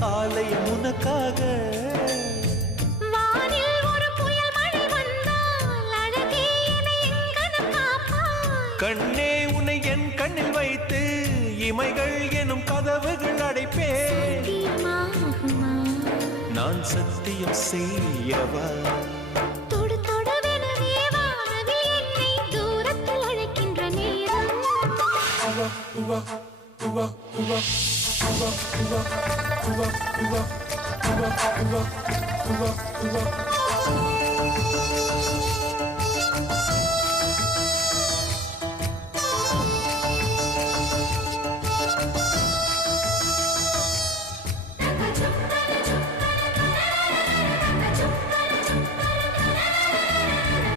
ஆலயம் உனக்காக. வானில் ஒரு புயல் மழை வந்தால் அழகே என்னை எங்கனம் காப்பாய். கண்ணே உன்னை என் கண்ணில் வைத்து இமைகள் எனும் கதவுகள் அடைப்பேன். சத்தியமாகுமா? நான் சத்தியம் செய்யவா? தொடு தொடுவெனவே வானவில் என்னை தூரத்தில் அழைக்கின்ற நேரம்.